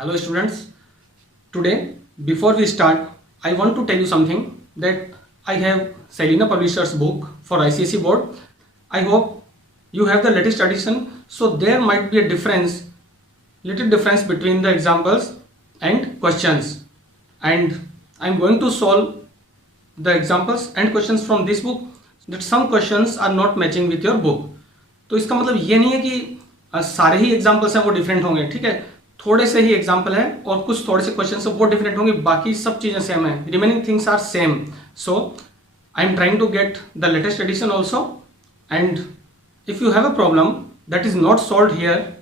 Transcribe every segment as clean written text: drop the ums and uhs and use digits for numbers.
Hello students, today before we start I want to tell you something that I have Selina Publishers book for ICSE board. I hope you have the latest edition, so there might be a little difference between the examples and questions, and I'm going to solve the examples and questions from this book that some questions are not matching with your book. तो इसका मतलब ये नहीं है कि सारे ही examples हैं वो डिफरेंट होंगे, ठीक है। थोड़े से ही एग्जाम्पल है और कुछ थोड़े से क्वेश्चन वो डिफरेंट होंगे, बाकी सब चीजें सेम है, remaining things are same. So I am trying to get the latest edition also, and if you have a problem that is not solve here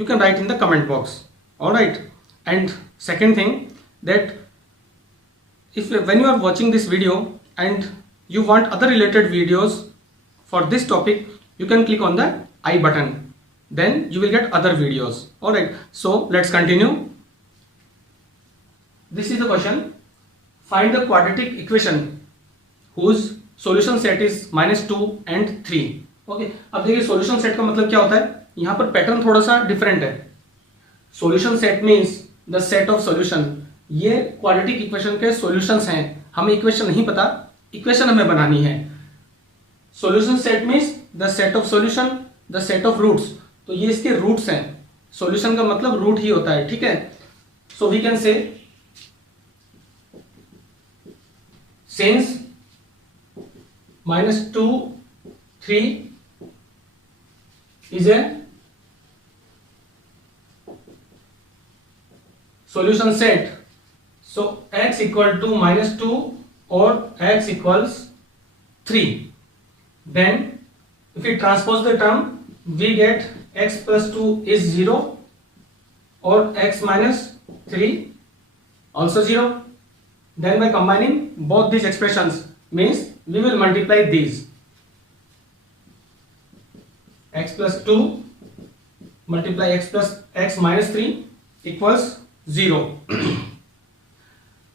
you can write in the comment box. All right, and second thing that if when you are watching this video and you want other related videos for this topic, you can click on the I button, then you will get other videos. All right, so let's continue. This is the question: find the quadratic equation whose solution set is -2 and 3. Okay, अब देखिए solution set का मतलब क्या होता है. यहां पर pattern थोड़ा सा डिफरेंट है. Solution set means the set of solution. ये क्वाड्रेटिक इक्वेशन के सॉल्यूशंस हैं. हमें इक्वेशन नहीं पता, इक्वेशन हमें बनानी है. Solution set means the set of solution, the set of roots. तो ये इसके रूट्स हैं. सॉल्यूशन का मतलब रूट ही होता है, ठीक है. So we can say since -2 3 is a solution set, so x equal to -2 or x equals 3, then if we transpose the term we get x plus 2 is 0 or x minus 3 also 0. Then by combining both these expressions means we will multiply these. X plus 2 multiply x plus x minus 3 equals 0.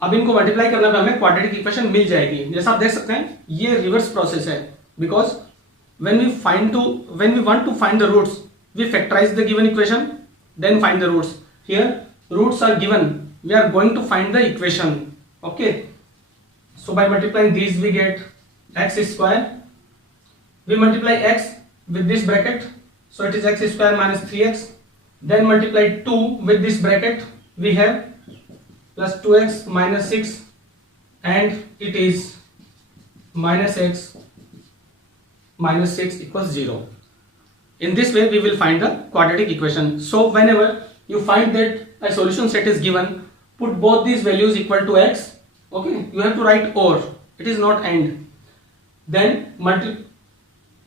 अब इनको multiply करने पर हमें quadratic equation मिल जाएगी. जैसा आप देख सकते हैं ये रिवर्स प्रोसेस है, because when we want to find the roots we factorize the given equation then find the roots. Here roots are given, we are going to find the equation. Okay, so by multiplying these we get x square. We multiply x with this bracket, so it is x square minus 3x. Then multiply 2 with this bracket, we have plus 2x minus 6, and it is minus x minus 6 equals 0. In this way we will find the quadratic equation. So whenever you find that a solution set is given, put both these values equal to x. Okay, you have to write or, it is not and. Then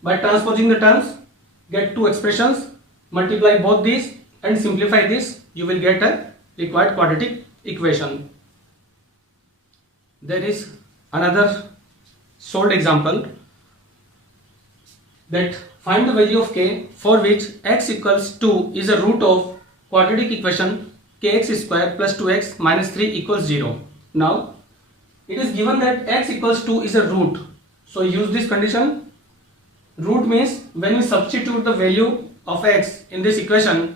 by transposing the terms, get two expressions, multiply both these and simplify this, you will get a required quadratic equation. There is another solved example that find the value of k for which x equals 2 is a root of quadratic equation kx square plus 2x minus 3 equals 0. Now it is given that x equals 2 is a root, so use this condition. Root means when we substitute the value of x in this equation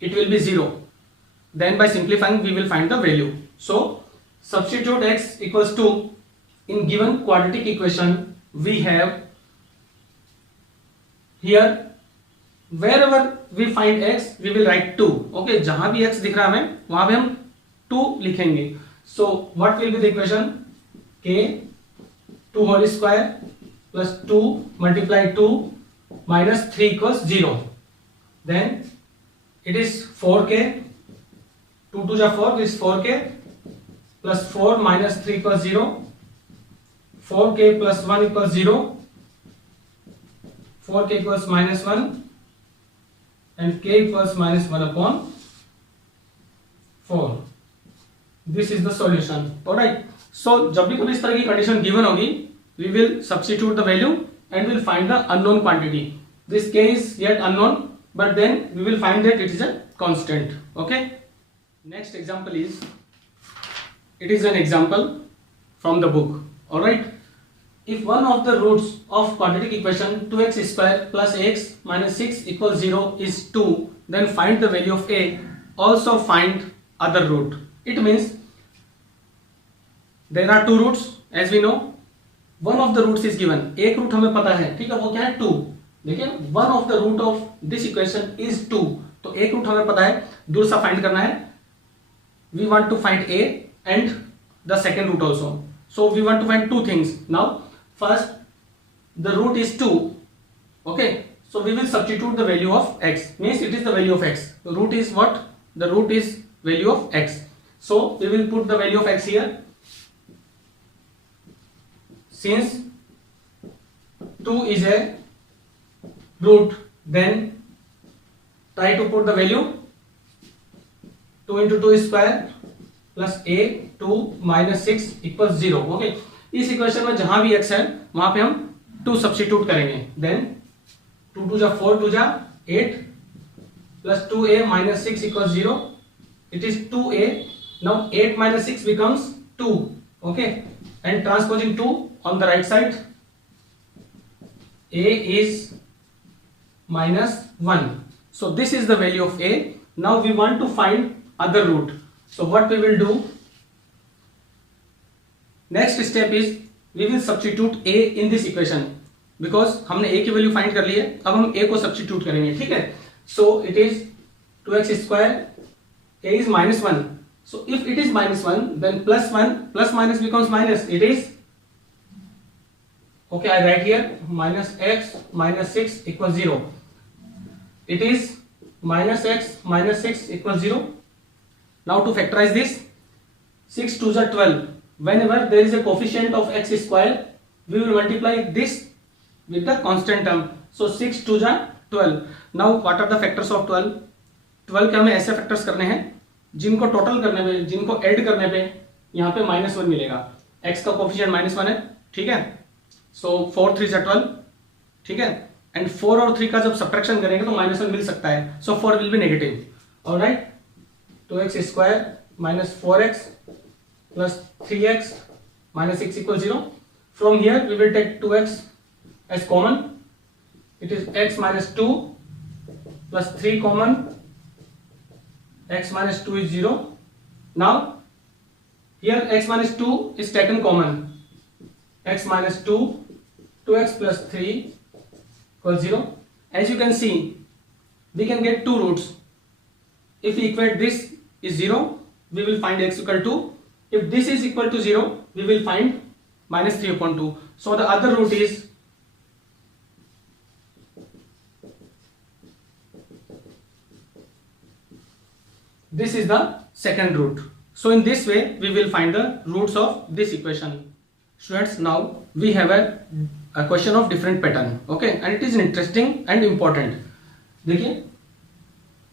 it will be 0. Then by simplifying we will find the value. So substitute x equals 2 in given quadratic equation. We have here wherever we find x we will write 2. Okay, जहां भी x दिख रहा है हमें वहां पे हम 2 लिखेंगे. So what will be the equation? k 2 whole square plus 2 multiply 2 minus 3 equals 0. Then it is 4k, 2 to the 4, this 4k plus 4 minus 3 equals 0. 4k plus 1 equals 0. 4k equals minus 1 and k equals minus 1 upon 4. This is the solution. Alright, so जब भी कोई इस तरह की condition given होगी we will substitute the value and we'll find the unknown quantity. This k is yet unknown, but then we will find that it is a constant. Okay, next example is, it is an example from the book. All right, if one of the roots of quadratic equation 2x square plus x minus 6 equals 0 is 2, then find the value of a. Also find other root. It means there are two roots as we know. One of the roots is given. एक root हमें पता है, ठीक है, वो क्या है 2. देखिए one of the root of this equation is 2. तो एक रूट हमें पता है, दूसरा फाइंड करना है. We want to find a and the second root also. So we want to find two things. Now first the root is 2. Okay, so we will substitute the value of x, means it is the value of x. The root is what? The root is value of x. So we will put the value of x here. Since 2 is a root, then try to put the value. 2 into 2 is square plus a 2 minus 6 equals 0. Okay, इस equation में जहां भी x है वहां पे हम 2 substitute करेंगे. Then 2 2 जा 4 2 जा 8 plus 2a minus 6 equals 0. It is 2a. Now 8 minus 6 becomes 2. Okay, and transposing 2 on the right side, a is minus 1. So this is the value of a. Now we want to find other root. So what we will do, next step is we will substitute a in this equation, because हमने a की value find कर ली है. अब हम a को substitute करेंगे, ठीक है. So it is 2x square, a is minus 1. So if it is minus 1, then plus 1 plus minus becomes minus. It is okay, I write here minus x minus 6 equals 0. It is minus x minus 6 equals 0. Now to factorize this, 6 2s are 12. Whenever there is a coefficient of x square, we will multiply this with the constant term. So 6 2s are 12. Now what are the factors of 12? 12 के हमें ऐसे factors करने हैं जिनको total करने पे, जिनको add करने पे यहाँ पे -1 मिलेगा. x का कोफिशिएंट -1 है, ठीक है. सो 4 3 12, ठीक है. एंड 4 और 3 का जब सब्ट्रैक्शन करेंगे तो -1 मिल सकता है. सो 4 will be negative. Alright, 2x square minus 4x plus 3x minus 6 equals 0. From here we will take 2x as common. It is x minus 2 plus 3 common. X minus 2 is 0. Now here x minus 2 is taken common. X minus 2, 2x plus 3 equals 0. As you can see, we can get two roots. If we equate this is 0, we will find x equal to. If this is equal to 0, we will find minus 3 upon 2. So the other root is this is the second root. So in this way we will find the roots of this equation. Students, now we have a question of different pattern. Okay, and it is interesting and important. देखिए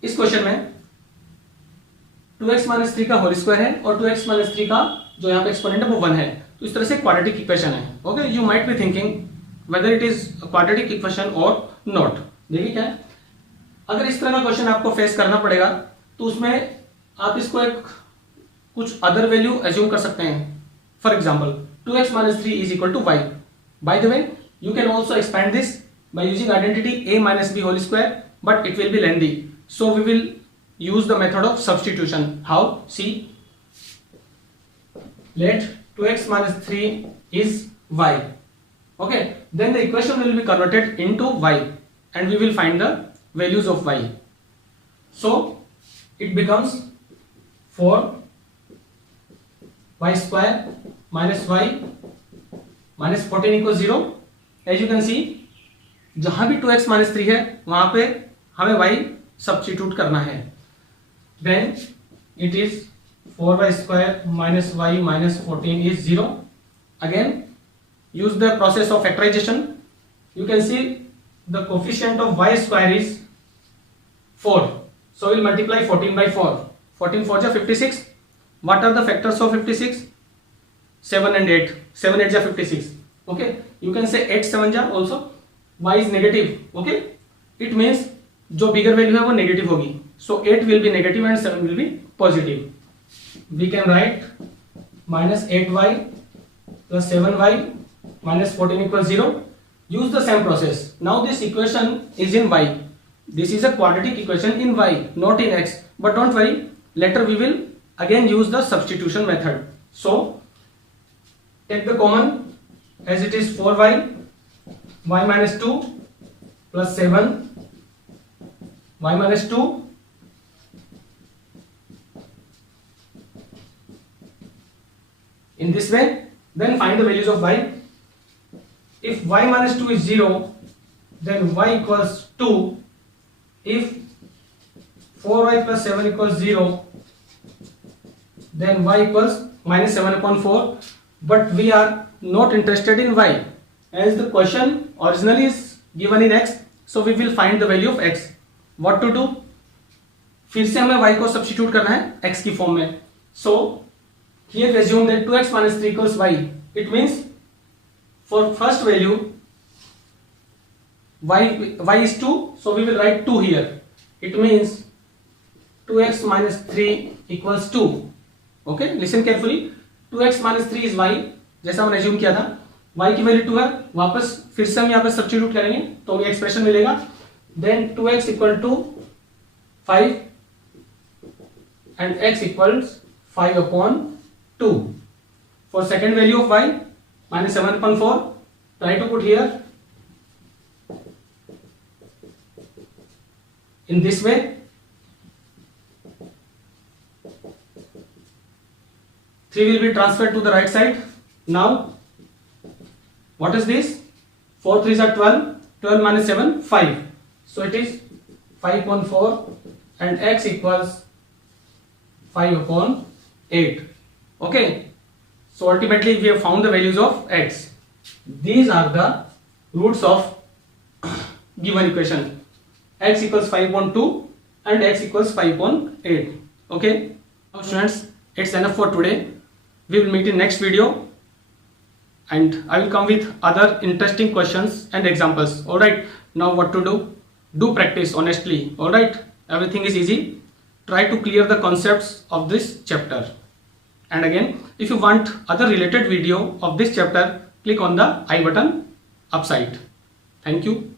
इस question में 2x minus 3 का whole square है और 2x minus 3 का जो यहाँ पे एक्सपोनेंट है वो 1 है. तो इस तरह से क्वाड्रेटिक इक्वेशन है. Okay, you might be thinking whether it is quadratic equation और नॉट. देखिए क्या है, अगर इस तरह का क्वेश्चन आपको फेस करना पड़ेगा तो उसमें आप इसको एक कुछ अदर वैल्यू एज्यूम कर सकते हैं. For example 2x minus 3 is equal to y. By the way, you can also expand this by using identity a minus b whole square, but it will be lengthy. So we will use the method of substitution. How? See, let 2x minus 3 is y. Okay, then the equation will be converted into y and we will find the values of y. So it becomes 4y square minus y minus 14 equals 0. As you can see, जहां भी 2x minus 3 है वहां पे हमें y substitute करना है. Then it is 4y square minus y minus 14 is 0. Again use the process of factorization. You can see the coefficient of y square is 4. So we'll multiply 14 by 4. 14 4 is 56. What are the factors of 56? 7 and 8. 7 8 is 56. Okay, you can say 8 7 ja also. Y is negative. Okay, it means जो bigger value है वो negative होगी. So 8 will be negative and 7 will be positive. We can write minus 8y plus 7y minus 14 equals 0. Use the same process. Now this equation is in y. This is a quadratic equation in y, not in x. But don't worry, later we will again use the substitution method. So take the common, as it is 4y, y minus 2 plus 7, y minus 2 in this way. Then find the values of y. If y minus 2 is 0, then y equals 2. If 4y plus 7 equals 0, then y equals minus 7 upon 4. But we are not interested in y, as the question originally is given in x, so we will find the value of x. What to do? फिर से हमें y को substitute करना है x की form में. So here we assume that 2x minus 3 equals y. It means for first value y is 2, so we will write 2 here. It means 2x minus 3 equals 2. Okay, listen carefully. 2x minus 3 is y, जैसा हमने assume किया था. y की value 2 है. वापस फिर से हम यहाँ पे सब्स्टिट्यूट करेंगे तो हमें एक्सप्रेशन मिलेगा. Then 2x equal to 5 and x equals 5 upon 2. For second value of y, minus 7 upon 4, try to put here in this way. Three will be transferred to the right side. Now what is this? 4 3s are 12. 12 minus 7, 5. So it is 5 upon 4 and x equals 5 upon 8. Okay, so ultimately we have found the values of x. These are the roots of given equation. X equals 5 upon 2 and x equals 5 upon 8. Okay, now students, it's enough for today. We will meet in next video and I will come with other interesting questions and examples. Alright, now what to do? Do practice honestly. Alright, everything is easy. Try to clear the concepts of this chapter. And again, if you want other related video of this chapter, click on the I button upside. Thank you.